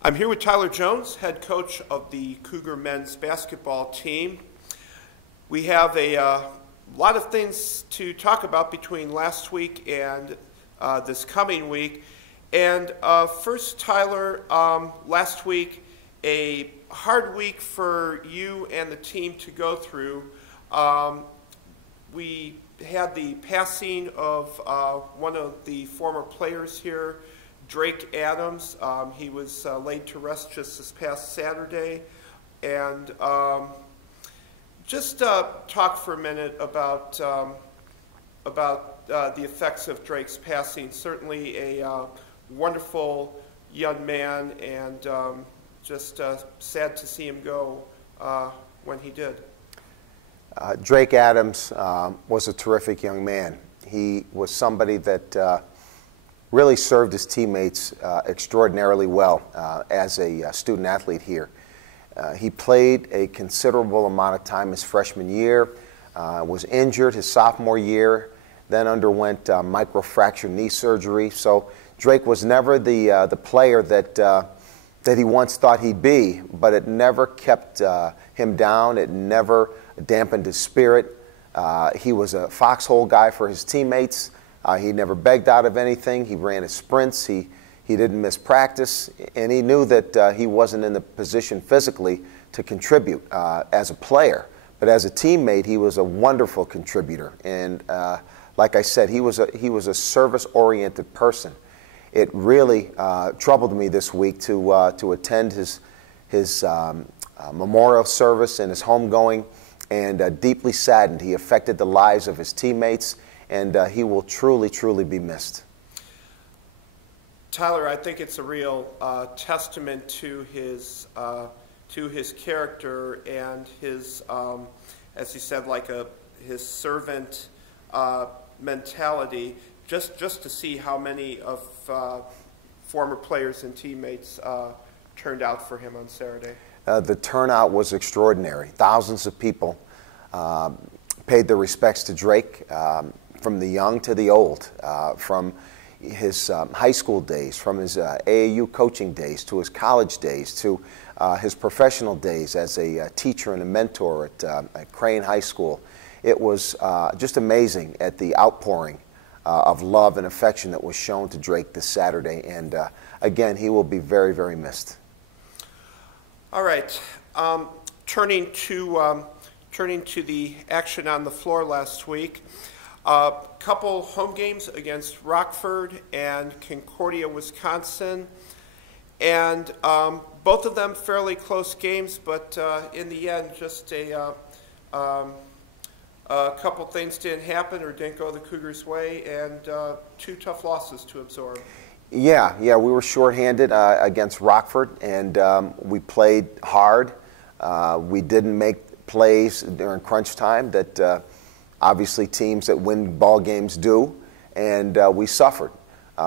I'm here with Tyler Jones, head coach of the Cougar men's basketball team. We have a lot of things to talk about between last week and this coming week. And first, Tyler, last week, a hard week for you and the team to go through. We had the passing of one of the former players here, Drake Adams. He was laid to rest just this past Saturday. And just talk for a minute about the effects of Drake's passing. Certainly a wonderful young man, and just sad to see him go when he did. Drake Adams was a terrific young man. He was somebody that really served his teammates extraordinarily well as a student athlete here. He played a considerable amount of time his freshman year, was injured his sophomore year, then underwent microfracture knee surgery. So Drake was never the player that he once thought he'd be, but it never kept him down. It never dampened his spirit. He was a foxhole guy for his teammates. He never begged out of anything. He ran his sprints. He didn't miss practice, and he knew that he wasn't in the position physically to contribute as a player. But as a teammate, he was a wonderful contributor. And like I said, he was service-oriented person. It really troubled me this week to attend his memorial service and his homegoing, and deeply saddened. He affected the lives of his teammates, and he will truly, truly be missed. Tyler, I think it's a real testament to his character and his, as you said, his servant mentality. Just to see how many of former players and teammates turned out for him on Saturday. The turnout was extraordinary. Thousands of people paid their respects to Drake, from the young to the old, from his high school days, from his AAU coaching days, to his college days, to his professional days as a teacher and a mentor at Crane High School. It was just amazing at the outpouring of love and affection that was shown to Drake this Saturday. And again, he will be very, very missed. All right. Turning to the action on the floor last week. A couple home games against Rockford and Concordia, Wisconsin, and both of them fairly close games, but in the end, just a couple things didn't happen or didn't go the Cougars' way, and two tough losses to absorb. Yeah, we were shorthanded against Rockford, and we played hard. We didn't make plays during crunch time that obviously teams that win ball games do, and we suffered.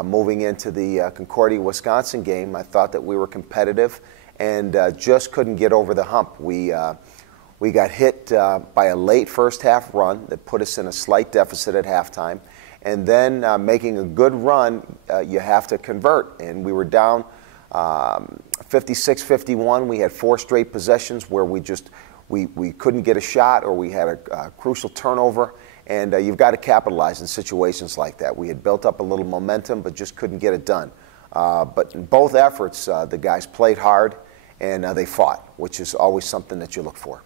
Moving into the Concordia, Wisconsin game, I thought that we were competitive and just couldn't get over the hump. We got hit by a late first half run that put us in a slight deficit at halftime, and then making a good run, you have to convert, and we were down 56-51. We had 4 straight possessions where we couldn't get a shot, or we had a crucial turnover, and you've got to capitalize in situations like that. We had built up a little momentum, but just couldn't get it done. But in both efforts, the guys played hard, and they fought, which is always something that you look for.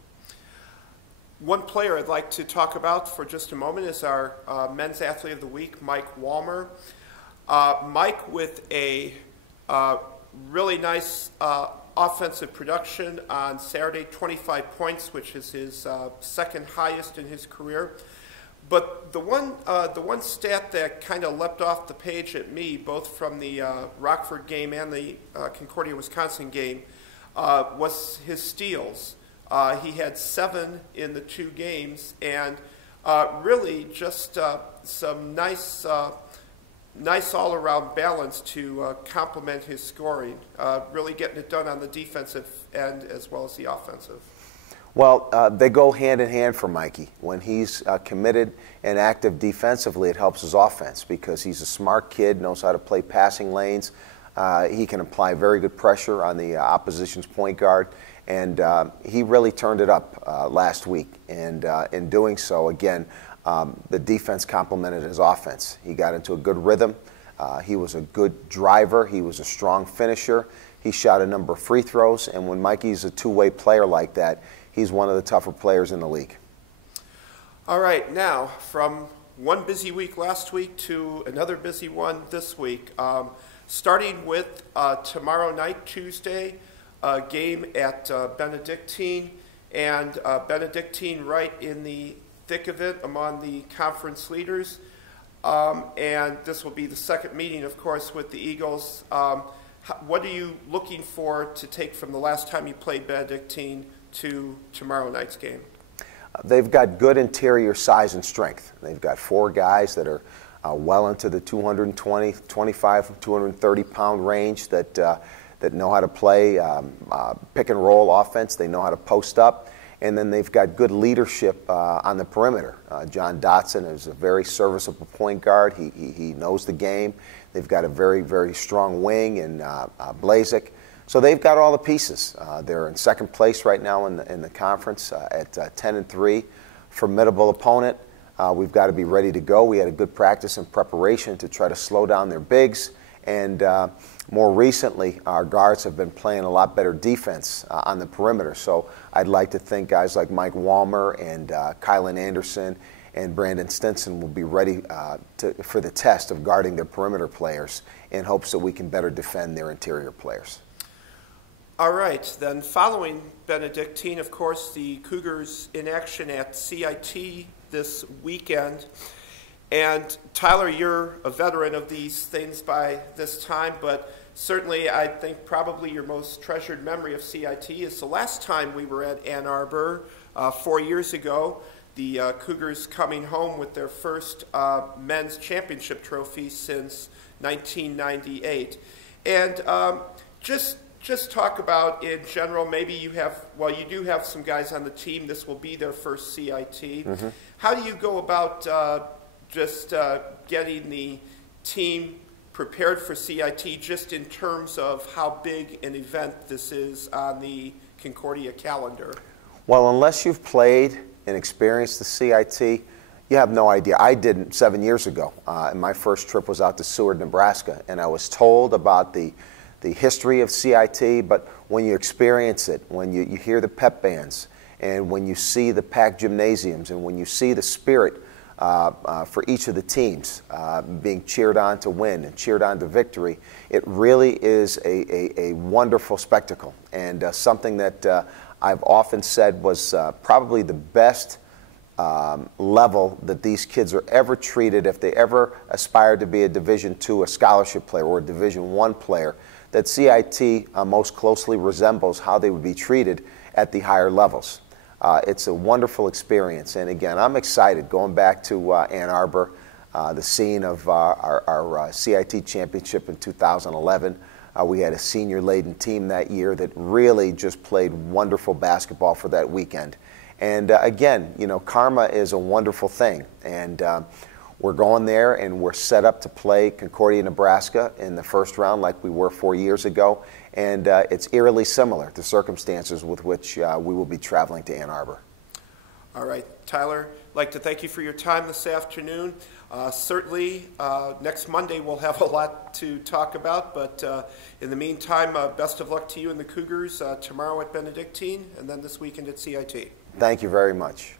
One player I'd like to talk about for just a moment is our Men's Athlete of the Week, Mike Walmer. Mike with a really nice offensive production on Saturday, 25 points, which is his second highest in his career. But the one stat that kind of leapt off the page at me, both from the Rockford game and the Concordia, Wisconsin game, was his steals. He had 7 in the 2 games, and really just some nice all-around balance to complement his scoring, really getting it done on the defensive end as well as the offensive. Well, they go hand in hand for Mikey. When he's committed and active defensively, it helps his offense because he's a smart kid, knows how to play passing lanes, He can apply very good pressure on the opposition's point guard, and he really turned it up last week. And in doing so, again, the defense complemented his offense. He got into a good rhythm. He was a good driver. He was a strong finisher. He shot a number of free throws, and when Mikey's a two-way player like that, he's one of the tougher players in the league. All right, now from one busy week last week to another busy one this week. Starting with tomorrow night, Tuesday, a game at Benedictine, and Benedictine right in the thick of it among the conference leaders. And this will be the second meeting, of course, with the Eagles. What are you looking for to take from the last time you played Benedictine to tomorrow night's game? They've got good interior size and strength. They've got 4 guys that are well into the 220, 25, 230-pound range that know how to play pick and roll offense. They know how to post up. And then they've got good leadership on the perimeter. John Dotson is a very serviceable point guard. He knows the game. They've got a very, very strong wing in Blazik. So they've got all the pieces. They're in second place right now in the conference at 10-3. Formidable opponent. We've got to be ready to go. We had a good practice and preparation to try to slow down their bigs. And more recently, our guards have been playing a lot better defense on the perimeter. So I'd like to think guys like Mike Walmer and Kylan Anderson and Brandon Stinson will be ready for the test of guarding their perimeter players in hopes that we can better defend their interior players. All right, then following Benedictine, of course, the Cougars in action at CIT this weekend. And Tyler, you're a veteran of these things by this time, but certainly I think probably your most treasured memory of CIT is the last time we were at Ann Arbor 4 years ago, the Cougars coming home with their first men's championship trophy since 1998. And just talk about, in general, maybe you have, well, you do have some guys on the team. This will be their first CIT. Mm-hmm. How do you go about getting the team prepared for CIT just in terms of how big an event this is on the Concordia calendar? Well, unless you've played and experienced the CIT, you have no idea. I didn't 7 years ago. And my first trip was out to Seward, Nebraska, and I was told about the history of CIT, but when you experience it, when you hear the pep bands, and when you see the packed gymnasiums, and when you see the spirit for each of the teams being cheered on to win and cheered on to victory, it really is a wonderful spectacle, and something that I've often said was probably the best level that these kids are ever treated if they ever aspired to be a Division II, a scholarship player, or a Division I player, that CIT most closely resembles how they would be treated at the higher levels. It's a wonderful experience, and again, I'm excited going back to Ann Arbor, the scene of our CIT championship in 2011. We had a senior-laden team that year that really just played wonderful basketball for that weekend. And again, you know, karma is a wonderful thing, and we're going there and we're set up to play Concordia, Nebraska in the first round like we were 4 years ago, and it's eerily similar, the circumstances with which we will be traveling to Ann Arbor. All right, Tyler, I'd like to thank you for your time this afternoon. Certainly, next Monday we'll have a lot to talk about, but in the meantime, best of luck to you and the Cougars tomorrow at Benedictine and then this weekend at CIT. Thank you very much.